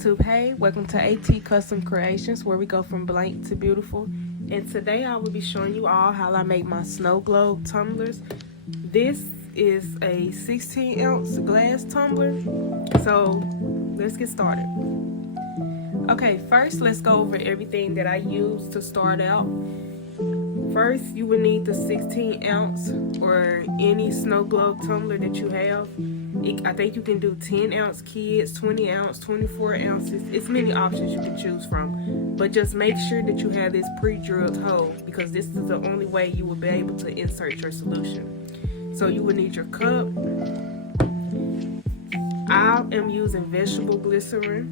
YouTube. Hey, welcome to AT Custom Creations, where we go from blank to beautiful. And today I will be showing you all how I make my snow globe tumblers. This is a 16 ounce glass tumbler. So let's get started. Okay, first let's go over everything that I use to start out. First, you will need the 16 ounce or any snow globe tumbler that you have. I think you can do 10 ounce kids, 20 ounce, 24 ounces. It's many options you can choose from. But just make sure that you have this pre-drilled hole, because this is the only way you will be able to insert your solution. So you will need your cup. I am using vegetable glycerin.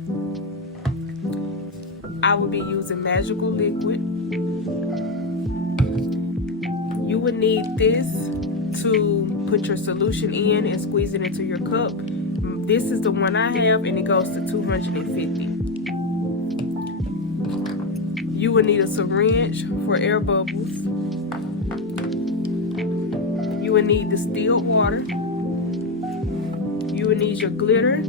I will be using magical liquid. You would need this to put your solution in and squeeze it into your cup. This is the one I have, and it goes to 250. You will need a syringe for air bubbles. You will need distilled water. You will need your glitter.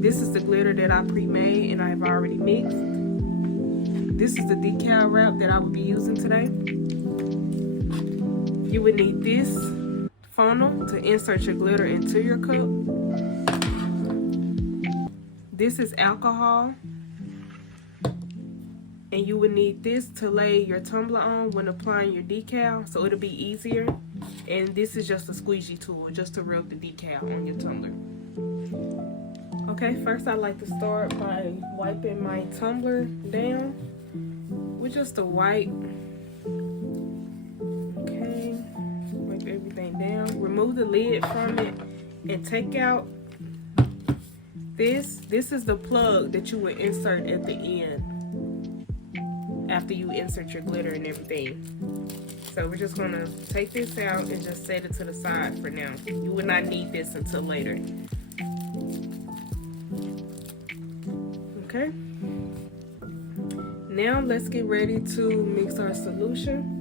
This is the glitter that I pre-made and I've already mixed. This is the decal wrap that I will be using today. You would need this funnel to insert your glitter into your cup. This is alcohol. And you would need this to lay your tumbler on when applying your decal, so it'll be easier. And this is just a squeegee tool, just to rub the decal on your tumbler. Okay, first I like to start by wiping my tumbler down with just a wipe. Okay, wipe everything down. Remove the lid from it and take out this. This is the plug that you would insert at the end after you insert your glitter and everything. So we're just gonna take this out and just set it to the side for now. You would not need this until later. Okay. Now let's get ready to mix our solution.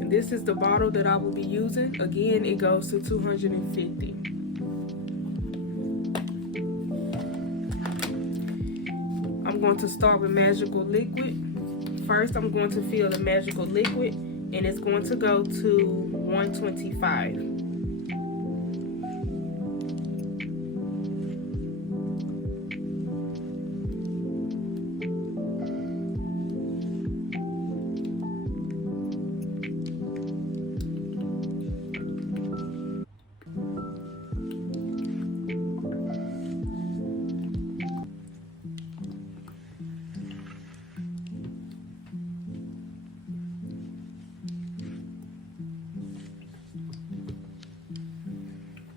And this is the bottle that I will be using. Again, it goes to 250. I'm going to start with magical liquid. First, I'm going to fill the magical liquid, and it's going to go to 125.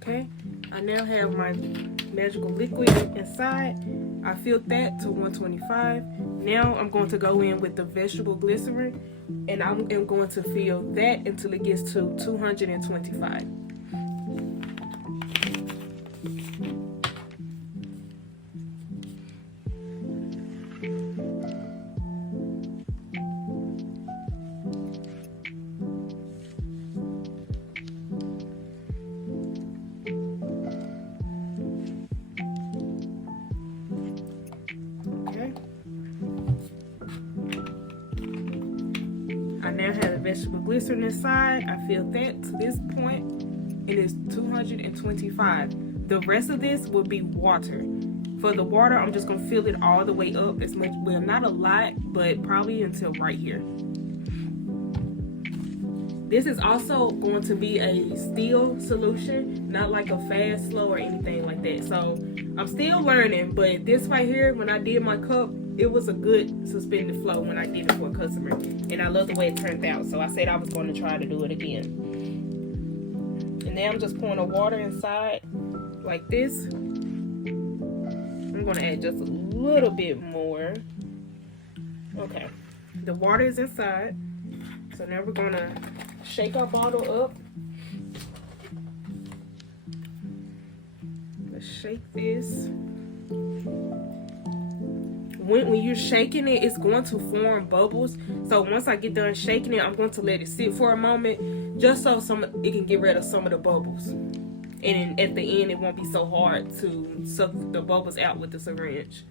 Okay, I now have my magical liquid inside. I filled that to 125. Now I'm going to go in with the vegetable glycerin, and I'm going to fill that until it gets to 225. I now have the vegetable glycerin inside. I filled that to this point. It is 225. The rest of this will be water. For the water, I'm just going to fill it all the way up as much, well, not a lot, but probably until right here. This is also going to be a still solution, not like a fast, slow, or anything like that. So I'm still learning, but this right here, when I did my cup, it was a good suspended flow when I did it for a customer, and I love the way it turned out, so I said I was going to try to do it again. And now I'm just pouring the water inside like this. I'm going to add just a little bit more. Okay, the water is inside, so now we're going to shake our bottle up. Let's shake this. When you're shaking it, it's going to form bubbles. So once I get done shaking it, I'm going to let it sit for a moment, just so it can get rid of some of the bubbles. And at the end, it won't be so hard to suck the bubbles out with the syringe.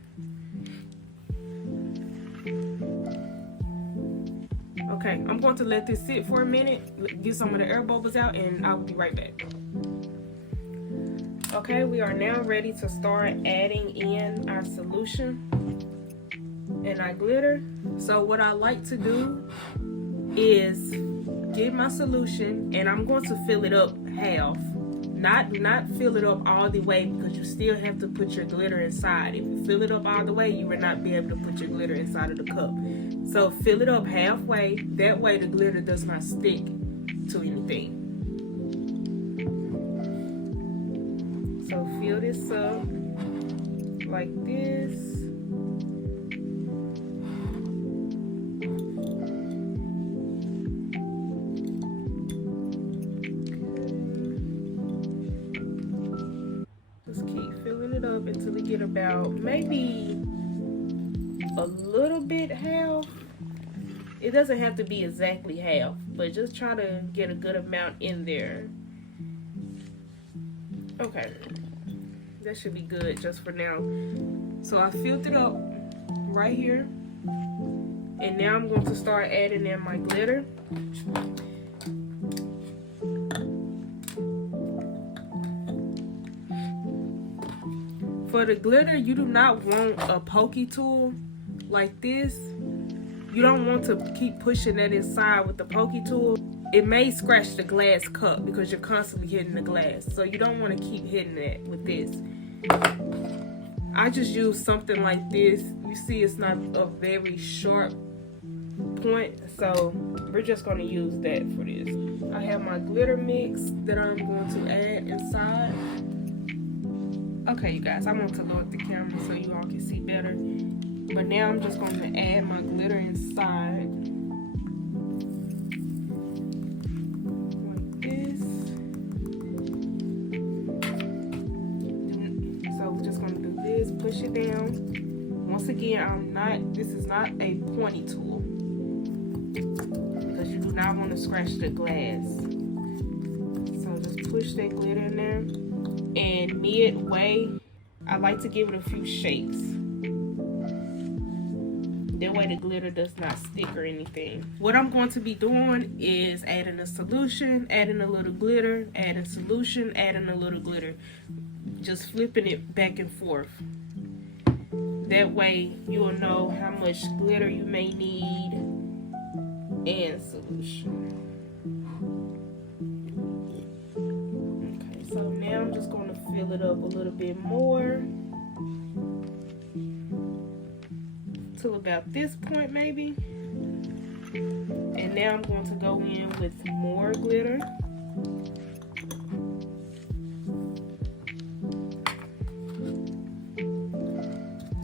Okay, I'm going to let this sit for a minute, get some of the air bubbles out, and I'll be right back. Okay, we are now ready to start adding in our solution and our glitter. So what I like to do is get my solution, and I'm going to fill it up half. Not fill it up all the way, because you still have to put your glitter inside. If you fill it up all the way, you will not be able to put your glitter inside of the cup. So fill it up halfway. That way the glitter does not stick to anything. So fill this up like this. Up until we get about maybe a little bit half. It doesn't have to be exactly half, but just try to get a good amount in there. Okay, that should be good just for now. So I filled it up right here, and now I'm going to start adding in my glitter. For the glitter, you do not want a pokey tool like this. You don't want to keep pushing that inside with the pokey tool. It may scratch the glass cup because you're constantly hitting the glass. So you don't want to keep hitting that with this. I just use something like this. You see it's not a very sharp point, so we're just going to use that for this. I have my glitter mix that I'm going to add inside. Okay, you guys, I'm going to lower the camera so you all can see better. But now I'm just going to add my glitter inside. Like this. So we're just going to do this, push it down. Once again, this is not a pointy tool, because you do not want to scratch the glass. So just push that glitter in there. And midway, I like to give it a few shakes. That way the glitter does not stick or anything. What I'm going to be doing is adding a solution, adding a little glitter, adding solution, adding a little glitter. Just flipping it back and forth. That way you'll know how much glitter you may need and solution. Okay, so now I'm just going to fill it up a little bit more. Till about this point maybe. And now I'm going to go in with more glitter.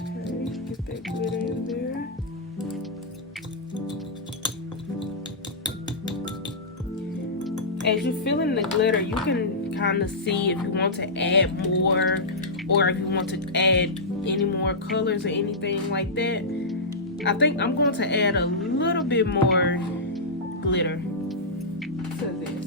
Okay, get that glitter in there. As you fill in the glitter, you can kind of see if you want to add more, or if you want to add any more colors or anything like that. I think I'm going to add a little bit more glitter to this.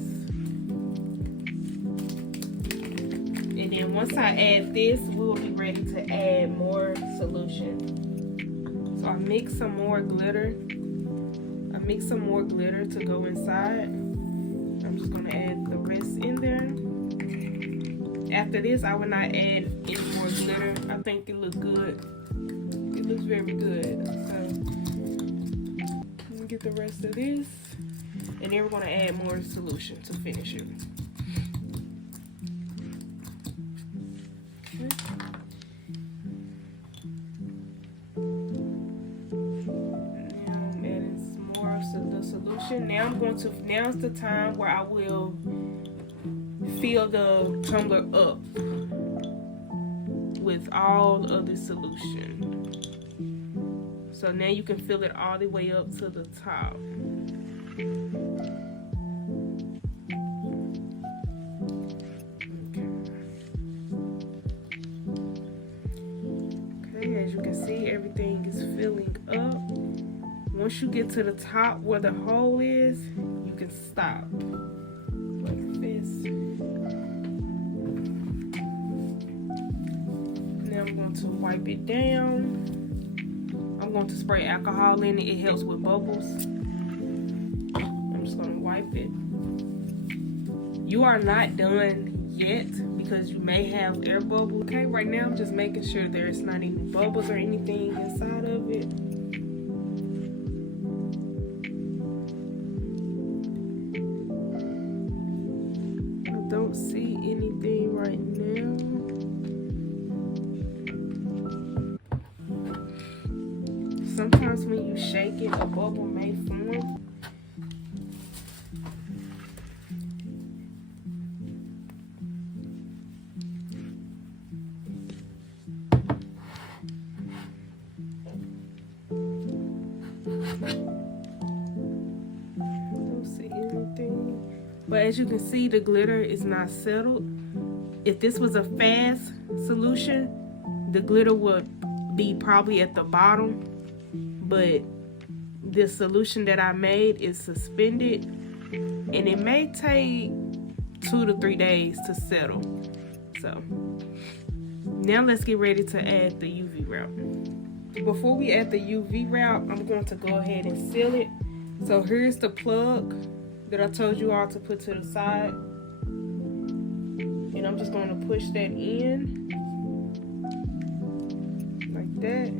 And then once I add this, we will be ready to add more solution. So I mix some more glitter. I mix some more glitter to go inside. I'm just going to add the rest in there. After this, I will not add any more glitter. I think it looks good. It looks very good. So let me get the rest of this, and then we're going to add more solution to finish it. Okay. Now I'm adding some more of the solution. Now's the time where I will fill the tumbler up with all of the solution. So now you can fill it all the way up to the top. Okay, as you can see, everything is filling up. Once you get to the top where the hole is, you can stop like this. Now I'm going to wipe it down. I'm going to spray alcohol in it. It helps with bubbles. I'm just going to wipe it. You are not done yet because you may have air bubbles. Okay, right now I'm just making sure there's not any bubbles or anything inside of it. I don't see anything right now. Sometimes when you shake it, a bubble may form. Don't see anything. But as you can see, the glitter is not settled. If this was a fast solution, the glitter would be probably at the bottom. But the solution that I made is suspended, and it may take 2 to 3 days to settle. So now let's get ready to add the UV route. Before we add the UV route, I'm going to go ahead and seal it. So here's the plug that I told you all to put to the side, and I'm just going to push that in like that.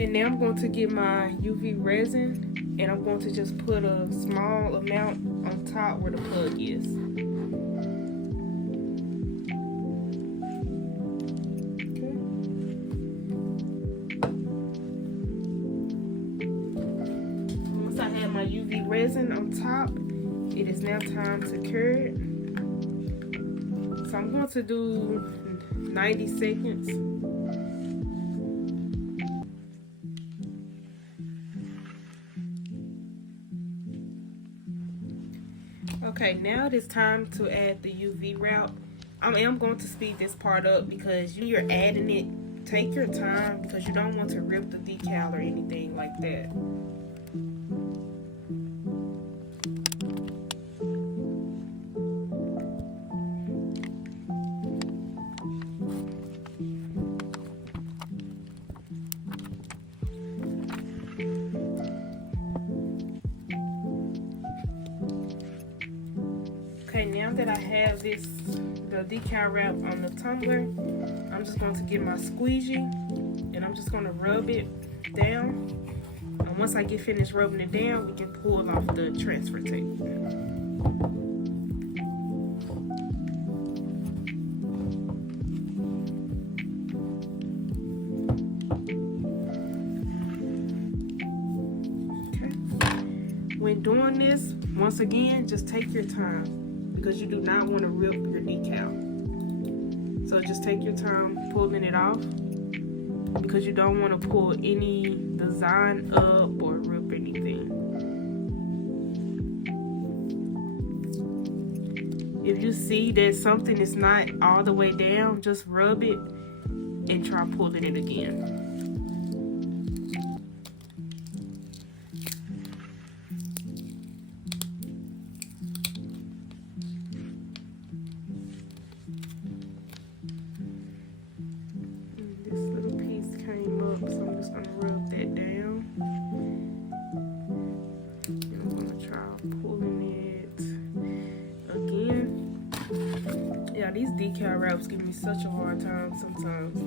And now I'm going to get my UV resin, and I'm going to just put a small amount on top where the plug is. Okay. Once I have my UV resin on top, it is now time to cure it. So I'm going to do 90 seconds. Okay, now it is time to add the UV route. I am going to speed this part up because when you're adding it, take your time because you don't want to rip the decal or anything like that. Okay, now that I have the decal wrap on the tumbler, I'm just going to get my squeegee and I'm just going to rub it down. And once I get finished rubbing it down, we can pull off the transfer tape. Okay. When doing this, once again, just take your time, because you do not want to rip your decal. So just take your time pulling it off, because you don't want to pull any design up or rip anything. If you see that something is not all the way down, just rub it and try pulling it again. These decal wraps give me such a hard time sometimes,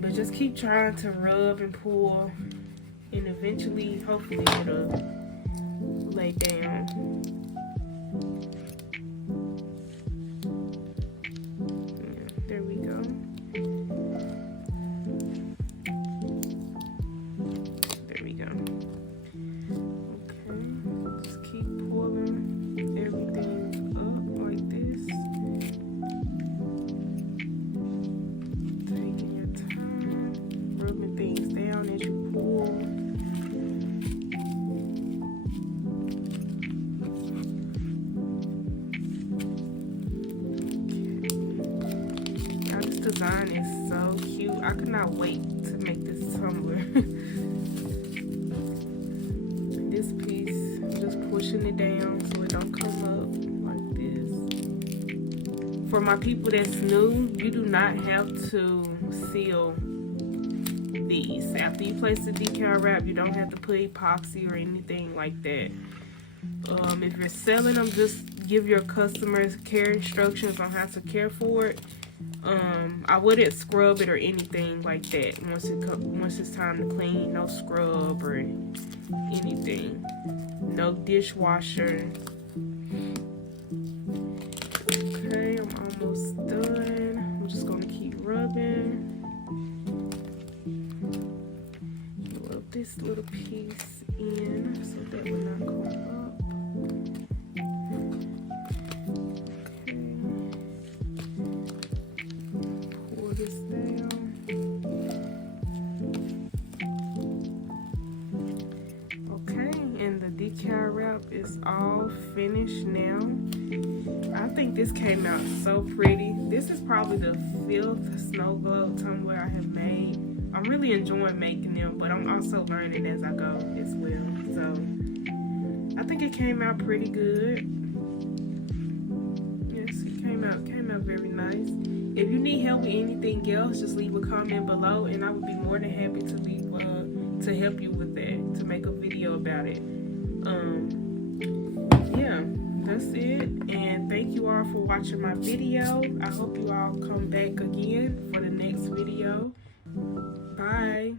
but just keep trying to rub and pull, and eventually, hopefully, it'll lay down. Yeah, there we go. There we go. Okay, just keep pulling everything up like this. Things down as you pull. Now this design is so cute. I could not wait to make this tumbler. This piece, I'm just pushing it down so it don't come up like this. For my people that's new, you do not have to seal these. After you place the decal wrap, you don't have to put epoxy or anything like that. If you're selling them, just give your customers care instructions on how to care for it. I wouldn't scrub it or anything like that once it's time to clean. No scrub or anything. No dishwasher. Okay, I'm almost done. I'm just gonna keep rubbing. Rub this little piece in so that will not go up. Decal wrap is all finished now. I think this came out so pretty. This is probably the 5th snow globe tumbler I have made. I'm really enjoying making them, but I'm also learning as I go as well. So I think it came out pretty good. Yes, it came out very nice. If you need help with anything else, just leave a comment below, and I would be more than happy to to help you with that, to make a video about it. Yeah, that's it, and thank you all for watching my video. I hope you all come back again for the next video. Bye.